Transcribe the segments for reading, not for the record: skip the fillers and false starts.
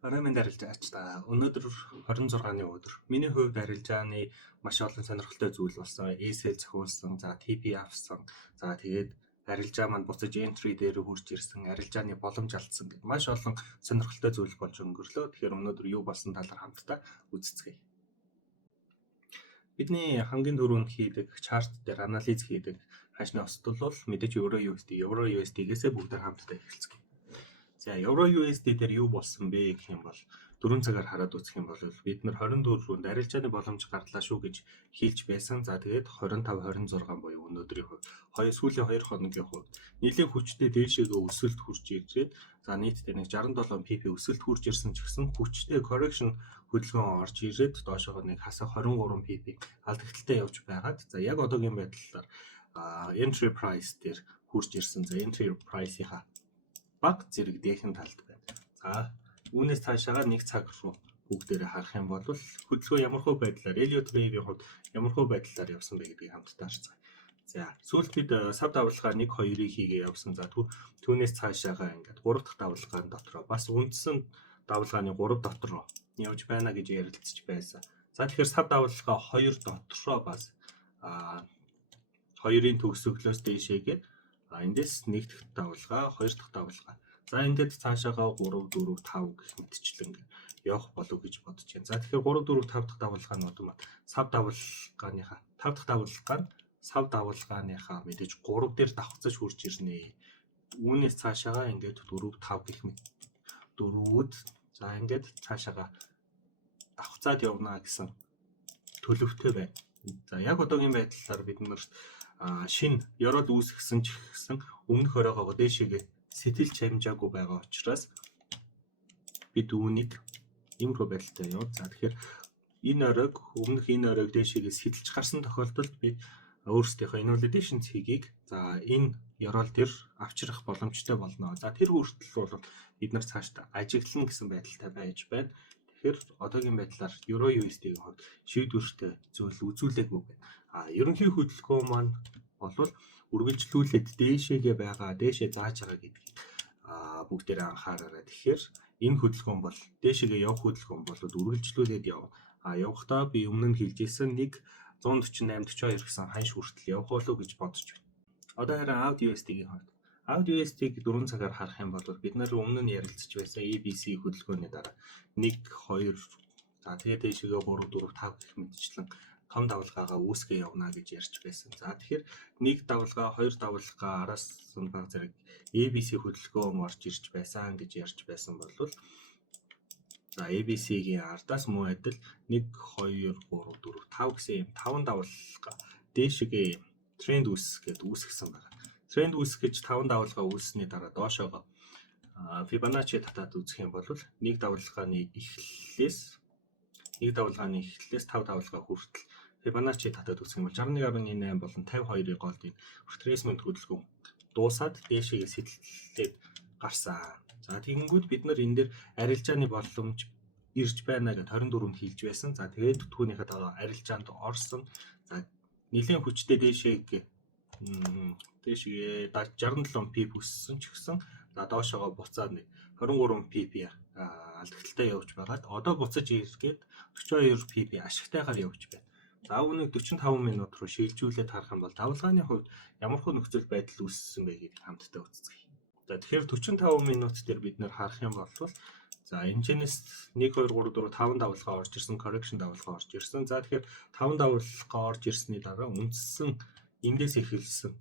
Орой минь арилжаач та. Өнөөдөр 26-ны өдөр. Миний хувьд арилжааны маш олон сонирхолтой зүйл болсон. ESL зохиулсан, за TP авсан, за тэгээд арилжаа маань буцаж entry дээр хурж ирсэн, арилжааны боломж алдсан гэдэг маш олон сонирхолтой зүйл болж өнгөрлөө. Тэгэхээр өнөөдөр юу болсон талаар хамтдаа үздэцгээе. Бидний хамгийн түрүүнд хийдэг чарт дээр анализ хийдэг хашны осдол бол мэдээж Euro USD-гээсээ бүгдээр хамтдаа эхэлцгээе. За Euro USD дээр юу болсон бэ гэх юм бол 4 цагаар хараад үзэх юм бол бид нар 24 рүүнд арилжааны боломж гарлаа шүү гэж хэлж байсан. За тэгээд 25 26 буюу өнөөдрийн хувьд сүүлийн 2 хоногийн хувьд нэлийн хүчтэй дээшээгээ өсөлт хурж ирээд за нийтдээ нэг 67 PP өсөлт хурж ирсэн ч гэсэн хүчтэй correction хөдөлгөөн орж ирээд доошогоо нэг хасаа 23 PP алдагталтай явж байгаад за яг одоогийн байдлаар entry price дээр хурж ирсэн. За entry price-ийнхаа баг зэрэг дээхэн талд байна. За үүнээс цаашаага нэг цаг руу бүгдээрээ харах юм бол хөдөлгөөн ямархуу байдлаар Elliott wave-ийн хувьд ямархуу байдлаар явсан бэ гэдгийг хамтдаа харцгаая. За сүүлд бид сав давлгаа 1-2-ыг хийгээ явсан. За түүнээс цаашаага ингээд 3 дахь давлгааны дотроо бас үндсэн давлгааны 3 дотроо явж байна гэж ярилцж байсан. За тэгэхээр сав давлгаа 2 дотроо бас 2-ын төгсгөлөөс дээшээгээд эндээс 1 дахь давлгаа, 2 дахь давлгаа. За ингээд цаашаага 3 4 5 гэх мэтчлэн явах болов гэж бодож байна. За тэгэхээр 3 4 5 дахь давлгаанууд маань сав давлгааныхаа 5 дахь давлгаа нь сав давлгааныхаа мэдээж 3 дээр давхцаж хурж ирнэ. Үүнээс цаашаага ингээд 4 5 гэх мэт дөрвүүд за ингээд цаашаага давхцаад явна гэсэн төлөвтэй байна. За яг одоогийн байдлаар бид нар шинэ Еврод үүсгэсэн ч гэсэн өмнөх оройгоо дээшээгээ сэтэлж хэмжээгүй байгаа учраас бид үүнийг иймэрхүү байдалтай явуу. За тэгэхээр өмнөх энэ оройг дээшээгээ сэтэлж гарсан тохиолдолд бид өөрсдийнхөө invalidation цэгийг за энэ Еврол дээр авчрах боломжтой болно. За тэр хүртэл бол бид нар цаашдаа ажиглана гэсэн байдалтай байж байна. Тэгэхээр одоогийн байдлаар Euro USD-ийн хувьд шийдвэртэй зүйл үзүүлээгүй байна. Ерөнхий хөдөлгөөн маань бол үргэлжлүүлээд дээшээгээ байгаа, дээшээ зааж байгаа гэдгийг бүгдээрээ анхаараарай. Тэгэхээр энэ хөдөлгөөн бол дээшээгээ явах хөдөлгөөн бол үргэлжлүүлээд явна. Явахдаа би өмнө нь хэлжсэн 148-42 гэсэн ханш хүртэл явах болов гэж бодож байна. Одоо харин AUD USD-ийн хувьд AUD USD-г 4 цагаар харах юм бол бид нар өмнө нь ярилцж байсан ABC хөдөлгөөний дараа 1 2 за тэгээд дээшээгээ 3 4 5 гэх мэтчлэн том давлгаагаа үүсгэж явна гэж ярьж байсан. За тэгэхээр нэг давлгаа, хоёр давлгаа араас баг зэрэг ABC хөдөлгөөн орж ирж байсан гэж ярьж байсан бол за ABC-гийн ардаас муу адил 1 2 3 4 5 гэсэн юм 5 давлгаа дээшээгээ тренд үүсгээд үүсгэсэн байна. Тренд үүсгэж 5 давлгаа үүссэний дараа доошоогоо Fibonacci татаад үзэх юм бол нэг давлгааны эхлэлээс 5 давлгаа хүртэл Fibonacci татаад үзэх юм бол 61.8 болон 52-ийн голдын retracement хөдөлгөөн дуусаад дээшээгээ сэтэлээд гарсан. За тэгэнгүүт бид нар энэ дээр арилжааны боломж ирж байна гэж 24-нд хэлж байсан. За тэгээд түүнийхээ дараа арилжаанд орсон. За нэлийн хүчтэй дээшээгээ 67 pip өссөн ч гэсэн за доошоогоо буцаад нэг 23 pip алдагталтай явж байгаад одоо буцаж иргээд 42 pip ашигтайгаар явж байна. За үүнийг 45 минут руу шилжүүлээд харах юм бол давлгааны хувьд ямархуу нөхцөл байдал үүссэн бэ гэдгийг хамтдаа үзье. За тэгэхээр 45 минут дээр бид нэр харах юм бол за энэчнээс 1 2 3 4 5 давлгаа орж ирсэн, correction давлгаа орж ирсэн. За тэгэхээр 5 давлгаа орж ирсний дараа үндсэн эндээс эхэлсэн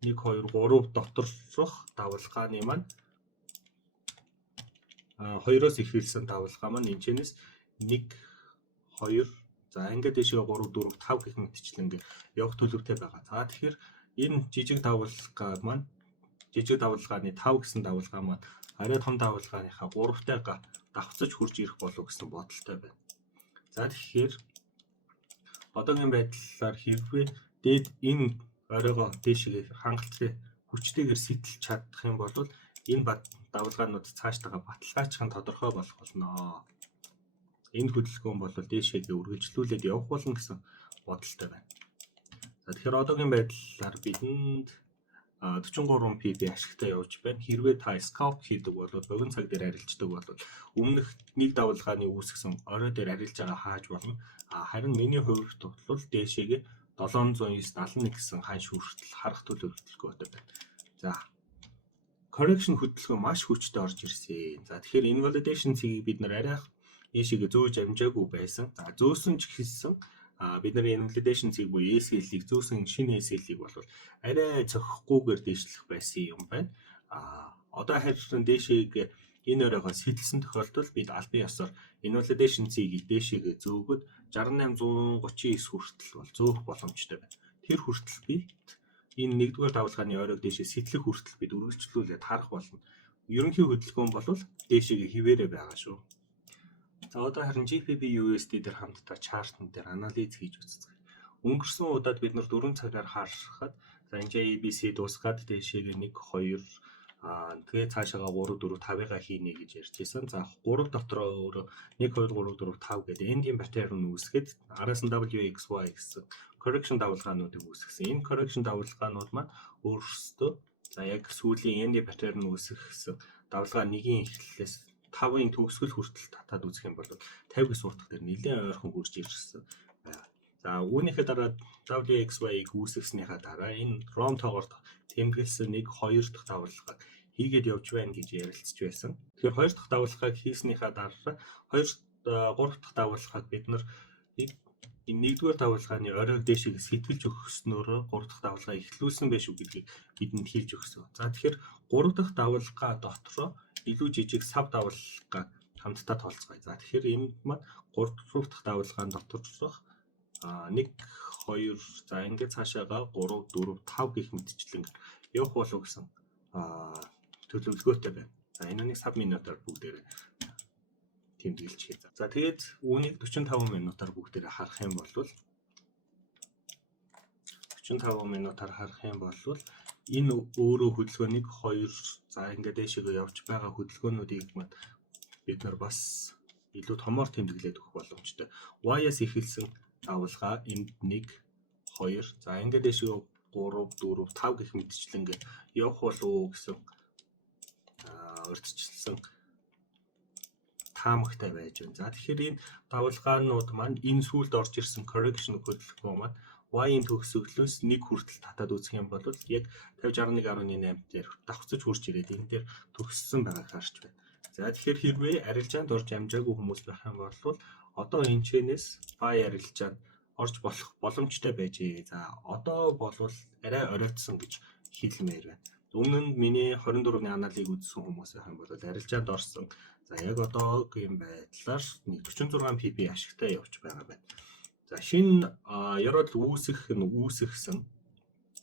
1 2 3 доторх давлгааны маань 2-оос эхэлсэн давлгаа маань энэчнээс 1 2 за ингээд дэшээ 3 4 5 гэх мэтчлэн ингээд явах төлөвтэй байгаа. За тэгэхээр энэ жижиг давлгааны 5 гэсэн давлгаа маань арай том давлгааныхаа 3-тайгаа давхцаж хурж ирэх болов гэсэн бодолтой байна. За тэгэхээр одоогийн байдлаар хэрвээ дээд энэ оройгоо дээшээ хангалттай хүчтэйгээр сэтэлж чадах юм бол энэ давлгаанууд цаашдаа баталгаачлах нь тодорхой болох болно. Энэ хөдөлгөөн бол дээшээгээ үргэлжлүүлээд явах болно гэсэн бодолтой байна. За тэгэхээр одоогийн байдлаар бидэнд 43 pb ашигтай явж байна. Хэрвээ та scalp хийдэг бол богино цаг дээр арилждаг бол өмнөх нэг давалгааны үүсгэсэн орой дээр арилж байгаа хааж болно. Харин миний хувьд бол дээшээгээ 709-71 гэсэн ханш хүртэл харах төлөв хөдөлгөөтэй байна. За correction хөдөлгөөн маш хүчтэй орж ирсэн. За тэгэхээр invalidation цэгийг бид нар арай ийшээгээ зөөж амжаагүй байсан. За зөөсөн ч гэсэн бид нар invalidation цэг буюу ESL-ийг зөөсөн шинэ ESL-ийг бол арай зохихгүйгээр дээшлэх байсан юм байна. Одоо харин дээшээгээ энэ оройгоо сэтэлсэн тохиолдолд бид албан ёсоор invalidation цэгийг дээшээгээ зөөгöd 68139 хүртэл бол зөөх боломжтой байна. Тэр хүртэл бид энэ нэгдүгээр давалгааны оройг дээшээ сэтлэх хүртэл бид үргэлжлүүлээд харах болно. Ерөнхий хөдөлгөөн бол дээшээгээ хിവэрэ байгаа шүү. За одоо харин GBP USD дээр хамтдаа чартн дээр анализ хийж үзье. Өнгөрсөн удаад бид нар 4 цагаар харахад за энэ ABC дуусгаад дээшээгээ 1 2 тэгээ цаашаага 3 4 5-ыгаа хийнэ гэж ярьжсэн. За 3 дотроо өөрөө 1 2 3 4 5 гэдэг ending pattern үүсгээд араас нь WXY гэсэн correction давалгаануудыг үүсгэсэн. Энэ correction давалгаанууд маань өөрсдөө за яг сүүлийн ending pattern үүсгэсэн давалгаа нэгийн эхлэлээс 5-ын төгсгөл хүртэл татаад үзэх юм бол 50 гэсэн утга дээр нэлээд ойрхон хурж ирсэн байна. За үүнийхээ дараа WXY-г үүсгэснийхаа дараа энэ ROM тоогоор тэмдэглэсэн 1 2 дахь давалгааг хийгээд явж байна гэж ярилцж байсан. Тэгэхээр 2 дахь давалгааг хийснийхаа дараа 3 дахь давалгааг бид нар энэ нэгдүгээр давалгааны оройг дээшээ сэтгэлж өгснөөрөө 3 дахь давалгаа эхлүүлсэн байх шүү гэдгийг бидэнд хэлж өгсөн. За тэгэхээр 3 дахь давалгаа дотроо илүү жижиг сав давалгаа хамтдаа тоолцгоё. За тэгэхээр энэ маань 3 дахь давалгаан доторх 1 2 за ингээд цаашаага 3 4 5 гэх мэтчлэн явах болов гэсэн төлөвлөгөөтэй байна. За энэ нэг сав минутаар бүгдээрээ тэмдэглэж хий. За тэгээд үүнийг 45 минутаар бүгдээрээ харах юм бол 45 минутаар харах юм бол энэ өөрөө хөдөлгөөн 1 2 за ингээд дэшегээ явж байгаа хөдөлгөөнүүдийг бид нар бас илүү томоор тэмдэглээд өгөх боломжтой. Y-аас эхэлсэн давалгаа энд 1 2 за ингээд дэшегээ 3 4 5 гэх мэтчлэн ингээд явах болов гэсэн урьдчилсан таамагтай байж байна. За тэгэхээр энэ давалгаанууд маань энэ сүүлд орж ирсэн correction хөдөлгөөн маань Y-ийн төгсгөлөөс 1 хүртэл татаад үзэх юм бол яг 5061.8 дээр давхцаж хурж ирээд энэ дээр төгссөн байгааг харж байна. За тэгэхээр хэрвээ арилжаанд орж амжаагүй хүмүүс байх юм бол одоо энэ чэнэс buy арилжаанд орж болох боломжтой байжээ. За одоо болвол арай оройтсон гэж хэлмээр байна. Өмнө нь миний 24-ны аналиг үзсэн хүмүүс байх юм бол арилжаанд орсон. За яг одоогийн байдлаар 46 pb ашигтай явж байгаа байна. За шинэ яроод үүсгэсэн.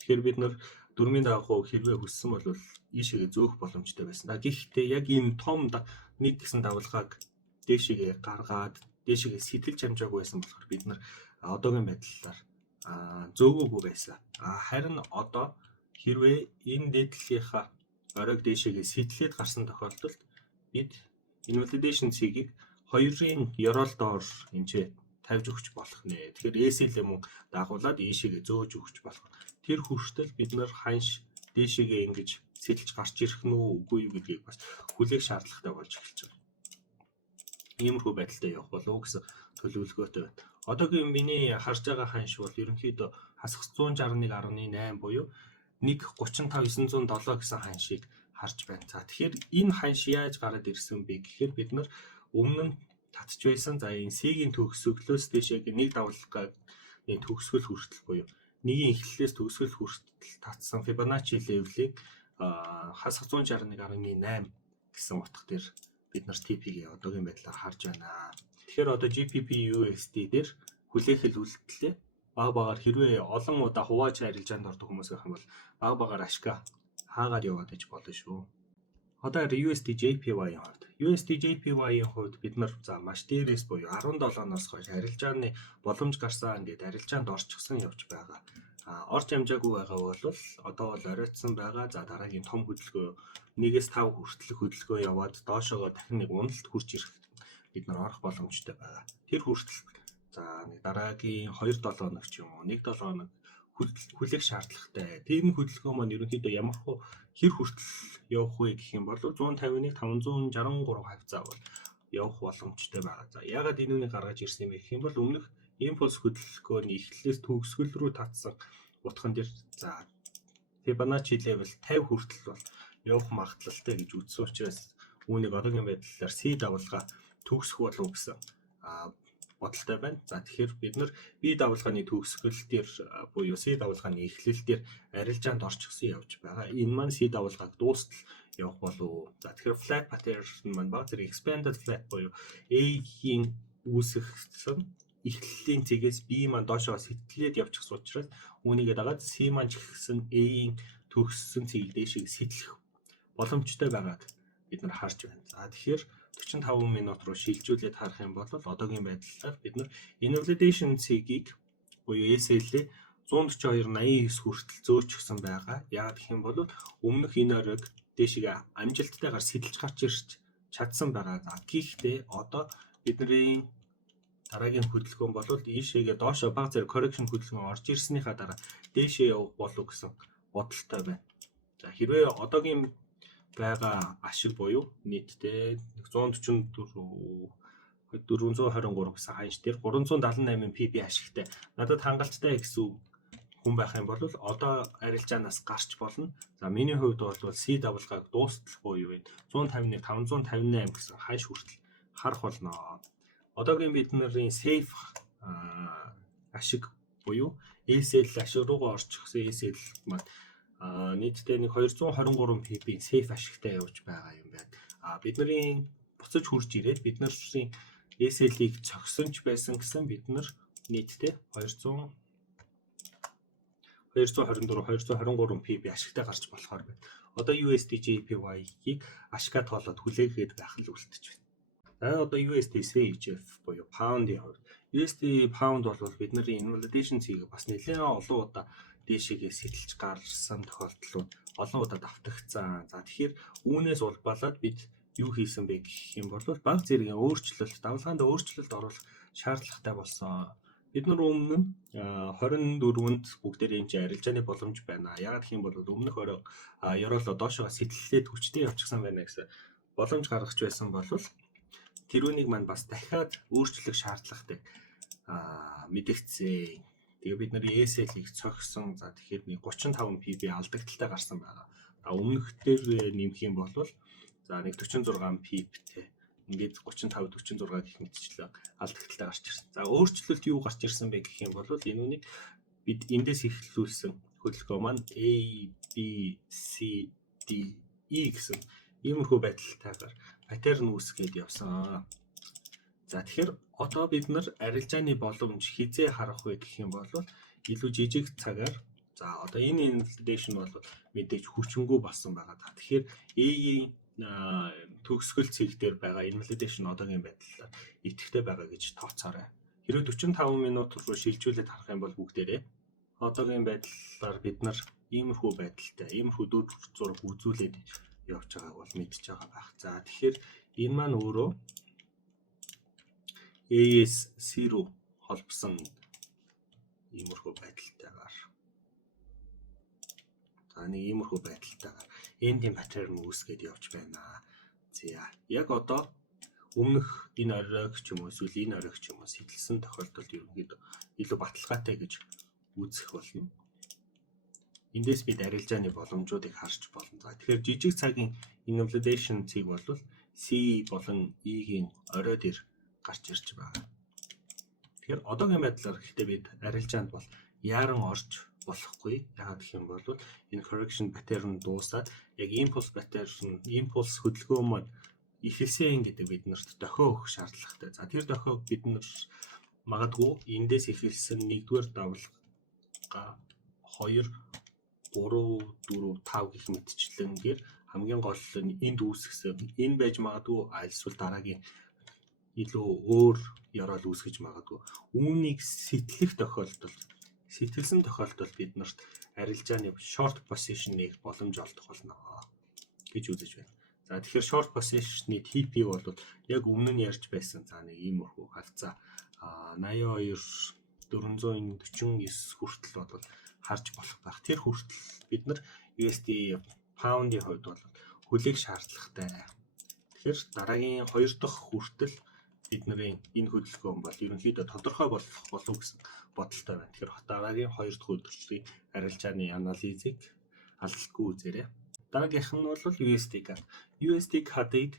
Тэгэхээр бид нар дөрмийн дагуу хэрвээ хүссэн бол ийшээгээ зөөх боломжтой байсан. Гэхдээ яг энэ том нэг гэсэн давалгааг дээшээгээ гаргаад дээшээгээ сэтэлж амжаагүй байсан болохоор бид нар одоогийн байдлаар зөөгөөгүй байсан. Харин одоо хэрвээ энэ дээдлийнхаа оройг дээшээгээ сэтлээд гарсан тохиолдолд бид invalidation цэгийг 2-ын ёроол доор энэ тавьж өгч болох нэ. Тэгэхээр ESL мөн дагуулад ийшээгээ зөөж өгч болох. Тэр хүртэл бид нар ханш дээшээгээ ингэж сэтэлж гарч ирэх нь үгүй юу гэдгийг бас хүлээх шаардлагатай болж эхэлж байгаа. Иймэрхүү байдалтай явах болов гэсэн төлөвлөгөөтэй байна. Одоогийн миний харж байгаа ханш бол ерөнхийдөө хасах 161.8 буюу 1.35907 гэсэн ханшийг харж байна. За тэгэхээр энэ ханш яаж гараад ирсэн бэ гэхээр бид нар өмнө нь татж байсан. За энэ C-ийн төгсгөлөөс дэшег нэг давалгааны төгсгөл хүртэл буюу нэгийн эхлэлээс төгсгөл хүртэл татсан Fibonacci level-ийг хасах 161.8 гэсэн утга дээр бид нар TP-г одоогийн байдлаар харж байна. Тэгэхээр одоо GBP USD дээр хүлээхэл үлдлээ. Багаар хэрвээ олон удаа хувааж арилжаанд ордог хүмүүс байх юм бол багаар ашгаа хаагаар яваад иж болно шүү. Одоо USD JPY-ийн хувьд USD JPY-ийн хувьд бид нар за маш дээрээс буюу 17-оос хойш арилжааны боломж гарсан ингээд арилжаанд орчихсон явж байгаа. Орж амжаагүй байгаа бол одоо бол оройтсон байгаа. За дараагийн том хөдөлгөөн 1-5 хүртэлх хөдөлгөөн яваад доошоогоо дахин нэг уналт хурж ирэх бид нар орох боломжтой байгаа. Тэр хүртэл за нэг дараагийн 2-7 хоног ч юм уу 1-7 хоног хүлээх шаардлагатай. Тэр хөдөлгөөн маань ерөнхийдөө ямар хэр хүртэл явах вэ гэх юм бол 150-ыг 563 хавцаа бол явах боломжтой байгаа. За яагаад энүүнийг гаргаж ирсэн юм бэ гэх юм бол өмнөх импульс хөдөлгөөний эхлэлээс төгсгөл рүү татсан утхан дээр за Fibonacci level 50 хүртэл бол явах магадлалтай гэж үзсэн учраас үүнийг одоогийн байдлаар C давалгаа төгсөх болов гэсэн бодолтой байна. За тэгэхээр бид нар B давалгааны төгсгөл дээр буюу C давалгааны эхлэл дээр арилжаанд орчихсон явж байгаа. Энэ маань C давалгааг дуустал явах болов. За тэгэхээр flat pattern маань баг зэрэг expanded flat буюу A-ийн үүсгэсэн эхлэлийн цэгээс B маань доошоо сэтэлээд явчихсан учраас үүнийгээ дагаад C маань ч гэсэн A-ийн төгссөн цэгийг дээшээ сэтэлэх боломжтой байгааг бид нар харж байна. За тэгэхээр 45 минут руу шилжүүлээд харах юм бол одоогийн байдлаар бид нар invalidation цэгийг буюу SL-ээ 142.89 хүртэл зөөчихсөн байгаа. Яагаад гэх юм бол өмнөх энэ оройг дээшээ амжилттайгаар сэтэлж гарч ирж чадсан байгаа. За гэхдээ одоо бидний дараагийн хөдөлгөөн бол ийшээгээ доошоо баг зэрэг correction хөдөлгөөн орж ирснийхаа дараа дээшээ явах болов гэсэн бодолтой байна. За хэрвээ одоогийн байгаа ашиг буюу нийтдээ 144 423 гэсэн ханш дээр 378 PB ашигтай надад хангалттай гэсэн хүн байх юм бол одоо арилжаанаас гарч болно. За миний хувьд бол C давалгааг дуустал буюу 151 558 гэсэн ханш хүртэл харах болно. Одоогийн бидний safe ашиг буюу SL ашиг руугаа орчихсон SL маань нийтдээ нэг 223 PB safe ашигтай явж байгаа юм байна. Бидний буцаж хурж ирээд бидний SL-ийг цогсонч байсан гэсэн бид нар нийтдээ 224 223 PB ашигтай гарч болохоор байна. Одоо USD JPY-ийг ашигтай тоолоод хүлээгээд байх л үлдэж байна. За одоо USD CHF буюу pound-ийн хувьд USD pound бол бидний invalidation цэгийг бас нэлээд олон удаа дээшээгээ сэтэлж гарсан тохиолдлууд олон удаа давтагдсан. За тэгэхээр үүнээс улбалаад бид юу хийсэн бэ гэх юм бол баг зэргийн өөрчлөлт, давалгаанд өөрчлөлт оруулах шаардлагатай болсон. Бид нар өмнө нь 24-нд бүгдээрээ энэ арилжааны боломж байна. Яагаад гэх юм бол өмнөх орой ёроолоо доошоо сэтэллээд хүчтэй явчихсан байна гэсэн боломж гаргаж байсан бол тэрүүнийг маань бас дахиад өөрчлөх шаардлагатай мэдэгцээ. Тэгээ бид нар ESL-ийг цогсон. За тэгэхээр нэг 35 PB алдагдaltaй гарсан байгаа. Өмнөх дээр нэмэх юм бол за нэг 46 PB-тэй ингээд 35 46 гэх мэтчлэн алдагдaltaй гарч ирсэн. За өөрчлөлт юу гарч ирсэн бэ гэх юм бол энүүнийг бид эндээс эхлүүлсэн хөдөлгөөн маань A, B, C, D, E гэсэн иймэрхүү байдалтайгаар паттерн үүсгээд явсан. За тэгэхээр одоо бид нар арилжааны боломж хизээ харах вэ гэх юм бол илүү жижиг цагаар за одоо энэ invalidation бол мэдээж хүчингүй болсон байгаа. Тэгэхээр A-ийн төгсгөл цэг дээр байгаа invalidation одоогийн байдлаар идэвхтэй байгаа гэж тооцоорой. Хэрвээ 45 минут руу шилжүүлээд харах юм бол бүгдээрээ одоогийн байдлаар бид нар иймэрхүү байдалтай, иймэрхүү дүр зураг үзүүлээд явж байгааг бол мэдж байгаа байх. За тэгэхээр энэ маань өөрөө AS руу холбосон иймэрхүү байдалтайгаар за нэг иймэрхүү байдалтайгаар эндийн паттерн үүсгээд явж байна. За яг одоо өмнөх энэ оройг ч юм уу эсвэл энэ оройг ч юм уу сэтэлсэн тохиолдолд ерөнхийдөө илүү баталгаатай гэж үзэх болно. Эндээс бид арилжааны боломжуудыг харж болно. За тэгэхээр жижиг цагийн invalidation цэг бол C болон E-ийн орой дээр гарч ирж байгаа. Тэгэхээр одоогийн байдлаар гэхдээ бид арилжаанд бол яаран орж болохгүй. Яагаад гэх юм бол энэ correction pattern дуусаад яг impulse pattern, impulse хөдөлгөөн маань ихэлсэн гэдэг биднэрт дохио өгөх шаардлагатай. За тэр дохиог бид нар магадгүй эндээс ихэлсэн 1-р давалга 2 3 4 5 гэх мэтчлэнгээр хамгийн гол нь энд үүсгэсэн энэ байж магадгүй альсвал дараагийн илүү өөр ёроол үүсгэж магадгүй. Үүнийг сэтэлэх тохиолдолд сэтэлсэн тохиолдолд бид нарт арилжааны short position нээх боломж олдох болно гэж үзэж байна. За тэгэхээр short position-ны TP бол яг өмнө нь ярьж байсан. За нэг иймэрхүү хавцаа 82 449 хүртэл бол харж болох байх. Тэр хүртэл бид нар USD паундын хувьд бол хөлийг шаардлагатай. Тэгэхээр дараагийн 2 дахь хүртэл бидний энэ хөдөлгөөн бол ерөнхийдөө тодорхой болох болов гэсэн бодолтой байна. Тэгэхээр дараагийн 2 дахь өдөржлийн арилжааны анализыг алдалгүй үзээрэй. Дараагийнх нь бол USD CAD. USD CAD-ыг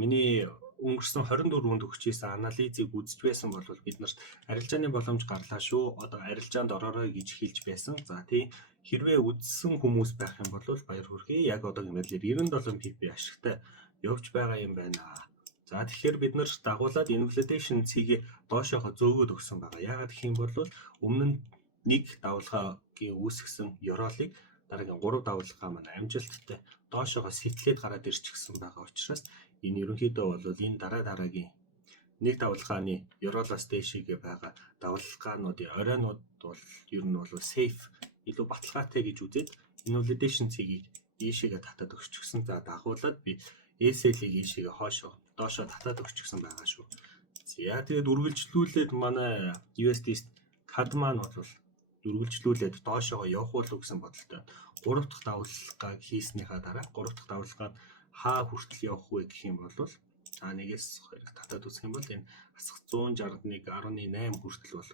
миний өнгөрсөн 24-нд өгч ийсэн анализыг үзэж байсан бол бид нарт арилжааны боломж гарлаа шүү. Одоо арилжаанд ороорой гэж хэлж байсан. За тийм хэрвээ үзсэн хүмүүс байх юм бол баяр хүргэе. Яг одоогийн байдлаар 97 PP ашигтай явж байгаа юм байна. За тэгэхээр бид нар дагуулад inflation цэгийг доошоохоо зөөгөөд өгсөн байгаа. Яагаад гэх юм бол өмнө нь нэг давалгаагийн үүсгэсэн ёроолыг дараагийн 3 давалгаа маань амжилттай доошоогоо сэтлээд гараад ирчихсэн байгаа учраас энэ ерөнхийдөө бол энэ дараагийн нэг давалгааны ёроолоос дээшээгээ байгаа давалгаануудын оройнууд бол ер нь бол safe илүү баталгаатай гэж үзээд invalidation цэгийг ийшээгээ татаад өгчихсөн. За дагуулад би SL-ийг ийшээгээ доошоо татаад өгчихсөн байгаа шүү. За тэгээд үргэлжлүүлээд манай USD CAD маань бол үргэлжлүүлээд доошоо явах болов гэсэн бодолтой. 3 дахь давалгааг хийснийхаа дараа 3 дахь давалгаа нь хаа хүртэл явах вэ гэх юм бол нэгээс 2-ыг татаад үзэх юм бол энэ асах 161.8 хүртэл бол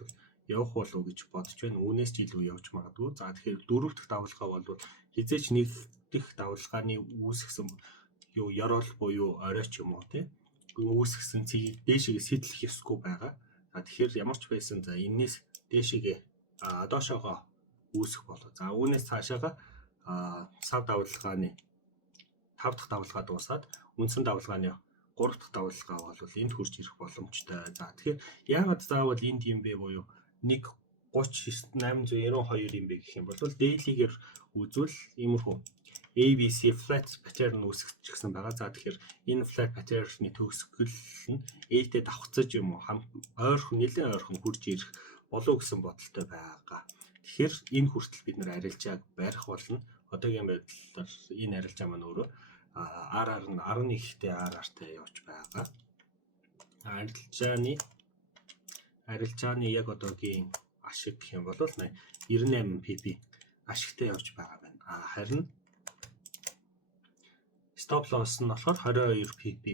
явах болов гэж бодож байна. Үүнээс ч илүү явж магадгүй. За тэгэхээр 4 дахь давалгаа бол хизээч нэг дэх давалгааны үүсгэсэн ёроол буюу орой ч юм уу тий үүсгэсэн цэгийг дээшээгээ сэтлэх ёсгүй байгаа. За тэгэхээр ямар ч байсан за энэс дээшээгээ доошоогоо үүсэх болов. За үүнээс цаашаага сав давалгааны 5 дахь давалгаа дуусаад үндсэн давалгааны 3 дахь давалгаа бол энд хурж ирэх боломжтой. За тэгэхээр яагаад заавал энд юм бэ буюу 1.39.892 юм бэ гэх юм бол daily-гээр үзвэл иймэрхүү ABC flat pattern үүсгэчихсэн байгаа. За тэгэхээр энэ flat pattern-ы төгсгөл нь A-тэй давхцаж юм уу нэлээд ойрхон хурж ирэх болов гэсэн бодолтой байгаа. Тэгэхээр энэ хүртэл бид нэр арилжааг барих болно. Одоогийн байдлаар энэ арилжаа маань өөрөө RR нь 11-тэй RR-тай явж байгаа. Арилжааны яг одоогийн ашиг гэх юм бол 98 PP ашигтай явж байгаа байна. Харин stop loss нь болохоор 22 PP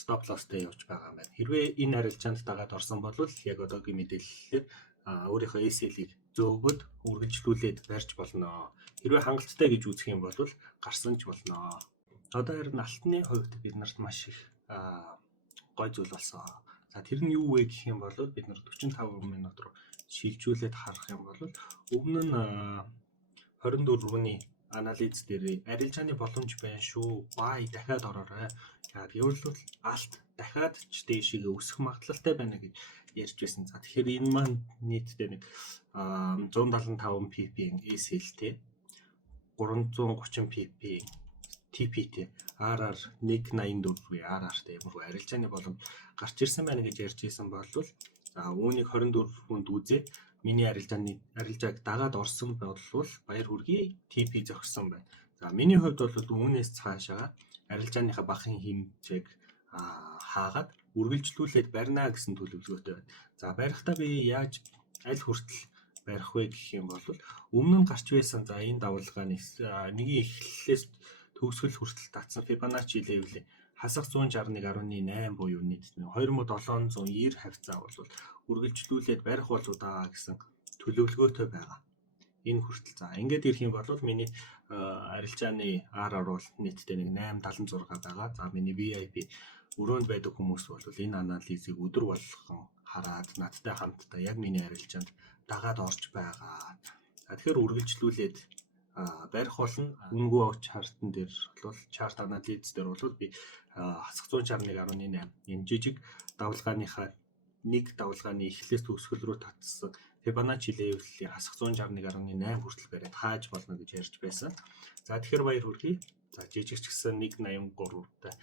stop lossтай явж байгаа юм байна. Хэрвээ энэ арилжаанд дагаад орсон бол яг одоогийн мэдээллээр өөрийнхөө SL-ийг зөөгөөд үргэлжлүүлээд барьж болно. Хэрвээ хангалттай гэж үзэх юм бол гарсан ч болно. Одоо харин алтны хувьд бид нарт маш их гой зүйл болсон. За тэр нь юу вэ гэх юм бол бид нар 45 минут руу шилжүүлээд харах юм бол өмнө нь 24-ний анализ дээр арилжааны боломж байна шүү. Бай дахиад ороорой. Яг гэвэл алт дахиад ч дээшээгээ өсөх магадлалтай байна гэж ярьж байсан. За тэгэхээр энэ маань нийтдээ нэг 175 PP-ийн SL-тэй 330 PP TP-тэй RR 184-ийн RR-тэй юмруу арилжааны боломж гарч ирсэн байна гэж ярьж байсан бол за үүнийг 24-нд үзээ миний арилжааг дагаад орсон бол баяр хүргэе TP зогссон байна. За миний хувьд бол үүнээс цаашаа арилжааныхаа багахан хэмжээг хаагаад үргэлжлүүлээд барина гэсэн төлөвлөгөөтэй байна. За барихтаа би яаж аль хүртэл барих вэ гэх юм бол өмнө нь гарч байсан за энэ давалгааны нэгийн эхлэлээс төгсгөл хүртэл татсан Fibonacci level хасах 161.8 буюу нийт 2790 хавцаа бол үргэлжлүүлээд барих болов даа гэсэн төлөвлөгөөтэй байгаа. Энэ хүртэл за ингээд ирэх юм бол миний арилжааны RR бол нийтдээ нэг 876 байгаа. За миний VIP өрөөнд байдаг хүмүүс бол энэ анализыг өдөр болгон хараад надтай хамтдаа яг миний арилжаанд дагаад орж байгаа. За тэгэхээр үргэлжлүүлээд барих болно. Үнэгүй чартн дээр бол чарт анализ дээр бол би хасах 161.8 энэ жижиг давалгааныхаа нэг давалгааны эхлээс төгсгөл рүү татсан Fibonacci level-ийн хасах 161.8 хүртэл бариад хааж болно гэж ярьж байсан. За тэгэхээр баяр хүргэе. За жижиг ч гэсэн 183-тай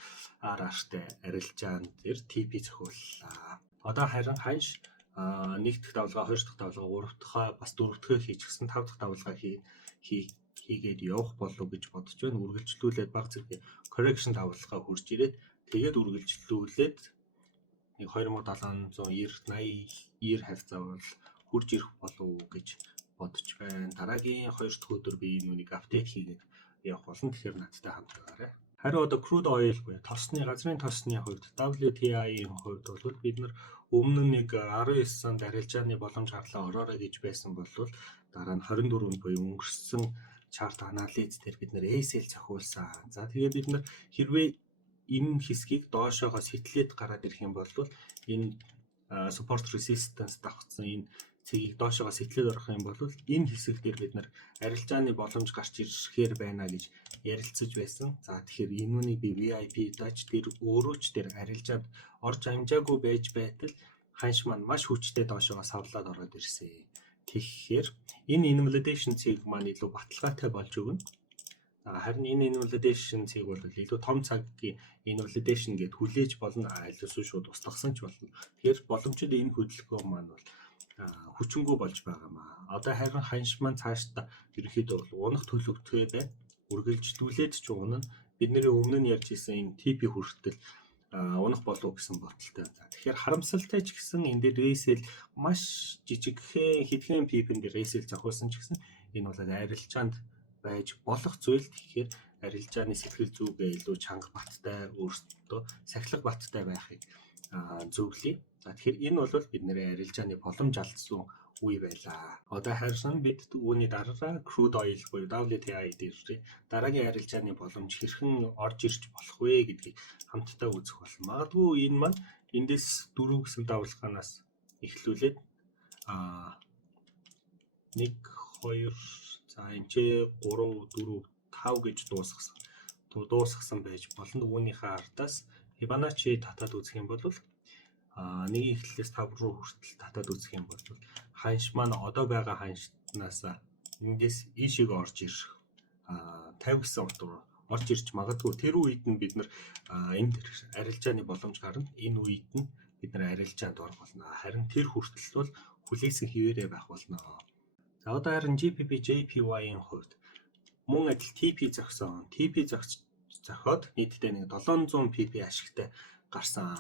RR-тай арилжаан дээр TP зохиуллаа. Одоо харин ханш 1 дахь давалгаа, 2 дахь давалгаа, 3 дахь бас 4 дахь хийчихсэн 5 дахь давалгаа хийгээд явах болов гэж бодож байна. Үргэлжлүүлээд баг зэрэг correction давалгаа хурж ирээд тэгээд үргэлжлүүлээд 2790 80 хавцаа бол хурж ирэх болов гэж бодож байна. Дараагийн 2 дахь өдөр би энэ үнийг апдейт хийгээд явах болно. Тэгэхээр надтай хамт байгаарай. Харин одоо crude oil буюу газрын тосны хувьд WTI-ийн хувьд бол бид нар өмнө нэг 19 санд арилжааны боломж гарлаа ороорой гэж байсан бол дараа нь 24-нд буюу өнгөрсөн чарт анализ дээр бид нар ASL зохиулсан. За тэгээд бид нар хэрвээ энэ хэсгийг доошоогоо сэтлээд гараад ирэх юм бол энэ support resistance давхцсан энэ цэгийг доошоогоо сэтлээд орох юм бол энэ хэсэг дээр бид нар арилжааны боломж гарч ирэхээр байна гэж ярилцаж байсан. За тэгэхээр энэ үнийг би VIP даач тэр өөрөө ч тэр арилжаанд орж амжаагүй байж байтал ханш маань маш хүчтэй доошоогоо савлаад ороод ирсэн. Тэгэхээр энэ invalidation цэг маань илүү баталгаатай болж өгнө. Харин энэ invalidation цэг бол илүү том цагийн invalidation гэд хүлээж болно. Айлсуу шууд устгасан ч болно. Тэгэхээр боломжтой энэ хөдөлгөөн маань бол хүчингүй болж байгаа маа. Одоо харин ханш маань цаашдаа ерөнхийдөө унах төлөвтэй байна. Үргэлжлүүлээд ч унана. Бидний өмнө нь ярьж исэн энэ TP хүртэл унах болов гэсэн бодолтой. Тэгэхээр харамсалтай ч гэсэн энэ дээр resell маш жижигхэн хэдхэн PP-н дээр resell зохиулсан ч гэсэн энэ бол арилжаанд байж болох зүйл. Тэгэхээр арилжааны сэтгэл зүгээ илүү чанга баттай өөртөө сахилга баттай байхыг зөвлөе. За тэгэхээр энэ бол бидний арилжааны боломж алдсан үе байлаа. Одоо харин бид үүний дараа crude oil буюу WTI дээр дараагийн арилжааны боломж хэрхэн орж ирж болох вэ гэдгийг хамтдаа үзэх болно. Магадгүй энэ маань эндээс 4 гэсэн давлгаанаас эхлүүлээд 1 2 за энэ 3 4 5 гэж дуусгасан байж болно. Үүнийхээ ардаас Fibonacci татаад үзэх юм бол 1-ийн эхлэлээс 5 руу хүртэл татаад үзэх юм бол ханш маань одоо байгаа ханшнаас эндээс ийшээ орж ирэх 50 гэсэн утгаар орж ирж магадгүй. Тэр үед нь бид нар энд арилжааны боломж гарна. Энэ үед нь бид нар арилжаанд орох болно. Харин тэр хүртэл бол хүлээсэн хിവэрэ байх болно. За одоо харин GBP JPY-ийн хувьд мөн адил TP зогсон. TP зохиод нийтдээ нэг 700 PP ашигтай гарсан.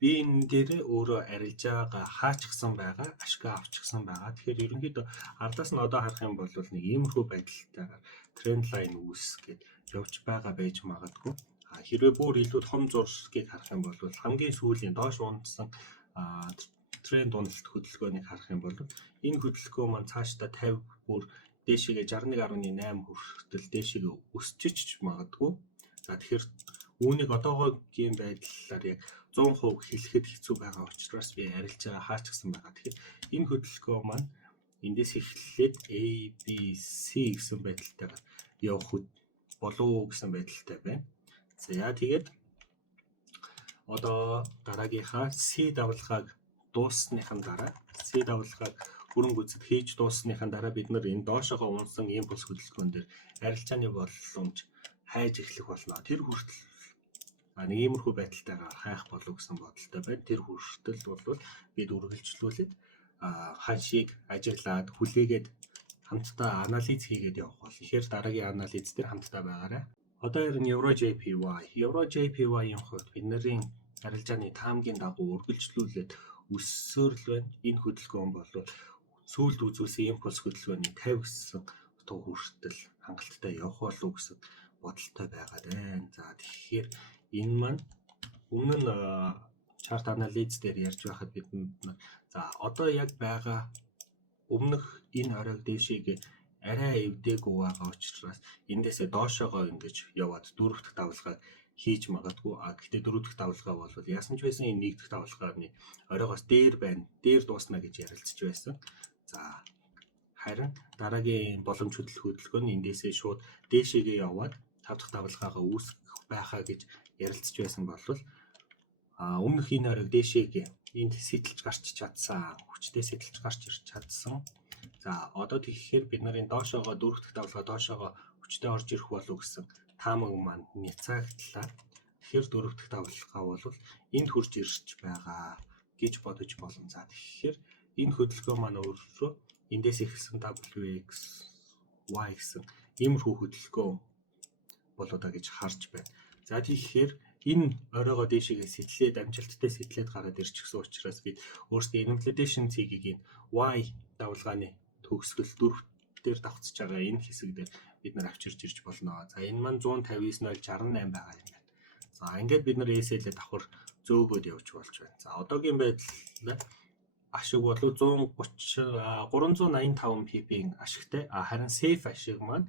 Би энэ дээр өөрөө арилж байгаа хаачихсан байгаа, ашиг авчихсан байгаа. Тэгэхээр ерөнхийдөө ардаас нь одоо харах юм бол нэг иймэрхүү байдалтайгаар тренд лайн үүсгээд явж байгаа байж магадгүй. Хэрвээ бүр илүү том зургийг харах юм бол хамгийн сүүлийн доош унтсан тренд уналт хөдөлгөөнийг харах юм бол энэ хөдөлгөөн маань цаашдаа 50 бүр дээшээгээ 61.8 хүртэл дээшээгээ өсчиж магадгүй. За тэгэхээр үүнийг одоогогийн байдлаар яг 100% хэлэхэд хэцүү байгаа учраас би арилж байгаа хаачихсан байгаа. Тэгэхээр энэ хөдөлгөөн маань эндээс эхлээд A, B, C гэсэн байдалтайгаар явах болов гэсэн байдалтай байна. За тэгээд одоо дараагийнхаа C давлгааг дууссаныхан дараа C давлгааг бүрэн гүйцэд хийж дууссаныхан дараа бид нар энэ доошоогоо унсан импульс хөдөлгөөн дээр арилжааны боломж хайж эхлэх болно. Тэр хүртэл нэг иймэрхүү байдалтайгаар хайх болов гэсэн бодолтой байна. Тэр хүртэл бол бид үргэлжлүүлээд ханшийг ажиглаад хүлээгээд хамтдаа анализ хийгээд явах болно. Тэгэхээр дараагийн анализ дээр хамтдаа байгаарай. Одоо харин Euro JPY-ийн хувьд бидний арилжааны таамгийн дагуу үргэлжлүүлээд өссөөр л байна. Энэ хөдөлгөөн бол сүүлд үзүүлсэн импульс хөдөлгөөний 50 гэсэн туу хүртэл хангалттай явах болов гэсэн бодолтой байгаад байна. За тэгэхээр энэ маань өмнө нь чарт анализ дээр ярьж байхад бидэнд за одоо яг байгаа өмнөх энэ оройг дээшээ арай эвдээгүй байгаа учраас эндээсээ доошоогоо ингэж яваад дөрөв дэх давлгааг хийж магадгүй. Гэхдээ дөрөв дэх давлгаа бол яасан ч байсан энэ нэг дэх давлгааны оройгоос дээр байна. Дээр дуусна гэж ярилцж байсан. За харин дараагийн боломж хөдөлгөөн нь эндээсээ шууд дээшээгээ яваад 5 дахь давлгаагаа үүсгэх байхаа гэж ярилцж байсан бол өмнөх энэ оройг дээшээгээ энд сэтэлж гарч чадсан. Хүчтэй сэтэлж гарч ирч чадсан. За одоо тэгэхээр бид нарын доошоогоо дөрөв дэх давлгаа доошоогоо хүчтэй орж ирэх болов гэсэн таамаг маань няцаагдлаа. Тэгэхээр дөрөв дэх давлгаа бол энд хурж ирж байгаа гэж бодож болно. За тэгэхээр энэ хөдөлгөөн маань өөрөө эндээс эхэлсэн WX, Y гэсэн иймэрхүү хөдөлгөөн болоо да гэж харж байна. За тэгэхээр энэ оройгоо дээшээгээ сэтлээд амжилттай сэтлээд гараад ирчихсэн учраас бид өөрсдөө invalidation цэгийг Y давлгааны төгсгөл 4 дээр давхцаж байгаа энэ хэсэг дээр бид нар авчирч ирж болно. За энэ маань 159.68 байгаа юм байна. За ингээд бид нар ESL-ээ давхар зөөгөөд явж болж байна. За одоогийн байдлаар ашиг бол 385 pp-ийн ашигтай. Харин safe ашиг маань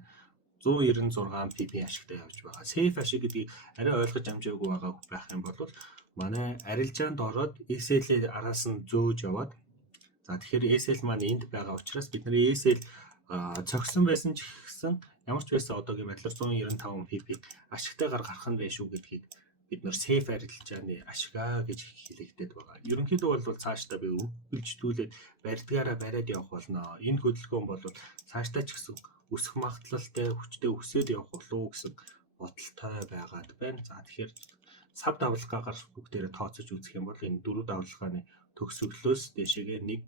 196 pp ашигтай явж байгаа. Safe ашиг гэдгийг арай ойлгож амжаагүй байгаа байх юм бол манай арилжаанд ороод ESL-ээ араас нь зөөж яваад за тэгэхээр ESL маань энд байгаа учраас бид нар ESL цогсон байсан ч гэсэн ямар ч байсан одоогийн байдлаар 195 pp ашигтайгаар гарах нь байх шүү гэдгийг бид нар safe арилжааны ашигаа гэж хэлэгдээд байгаа. Ерөнхийдөө бол цаашдаа би үргэлжлүүлээд барьдгаараа бариад явах болно. Энэ хөдөлгөөн бол цаашдаа ч гэсэн өсөх магадлалтай хүчтэй өсөд явах болов гэсэн бодолтой байгаад байна. За тэгэхээр сав давлгаагаар бүгдээрээ тооцож үзэх юм бол энэ дөрвөн давлгааны төгсгөлөөс дэшегээ 1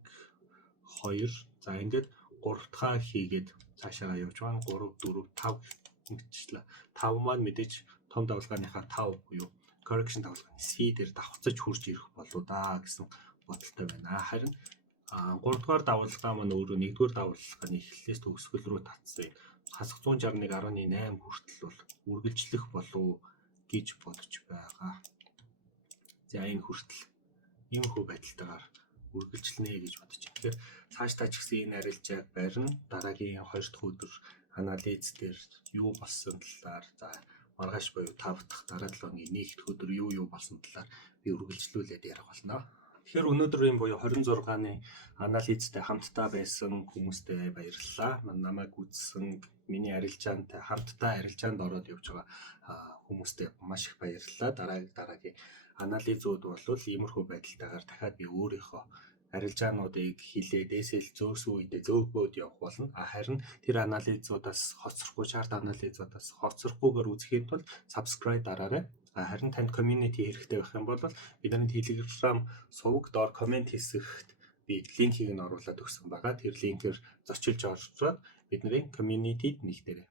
2 за ингээд 3 дахь хийгээд цаашаа явж байна. 3 4 5 ингэчлээ. 5 маань мэдээж том давлгааныхаа 5 буюу correction давлгааны C дээр давхцаж хурж ирэх болоо да гэсэн бодолтой байна. Харин 3 дугаар давлгаа маань өөрөө 1 дугаар давлгааны эхлэлээс төгсгөл рүү татсан хасах 161.8 хүртэл бол үргэлжлэх болов гэж бодож байгаа. За энэ хүртэл ийм хөө байдалтайгаар үргэлжлэнэ гэж бодож байна. Тэгэхээр цаашдаа ч гэсэн энэ арилжааг барина. Дараагийн 2 дахь өдөр анализ дээр юу болсон талаар за маргааш буюу 5 дахь дараа 7 өдрийн нэг дэх өдөр юу болсон талаар би үргэлжлүүлээд ярих болно. Тэгэхээр өнөөдрийн буюу 26-ны анализтэй хамтдаа байсан хүмүүстээ баярлалаа. Намайг үзсэн миний арилжаантай хамтдаа арилжаанд ороод явж байгаа хүмүүстээ маш их баярлалаа. Дараагийн анализууд бол иймэрхүү байдалтайгаар дахиад би өөрийнхөө арилжаануудыг хилээд ESL зөөсөн үедээ зөөгөөд явах болно. Харин тэр анализуудаас хоцрохгүй, чарт анализуудаас хоцрохгүйгээр үзэхэд бол subscribe дараарай. Харин танд community хэрэгтэй байх юм бол бидний Telegram суваг доор комент хэсэгт би линкийг нь оруулаад өгсөн байгаа. Тэр линкээр зочилж ороод бидний community-д нэгдээрэй.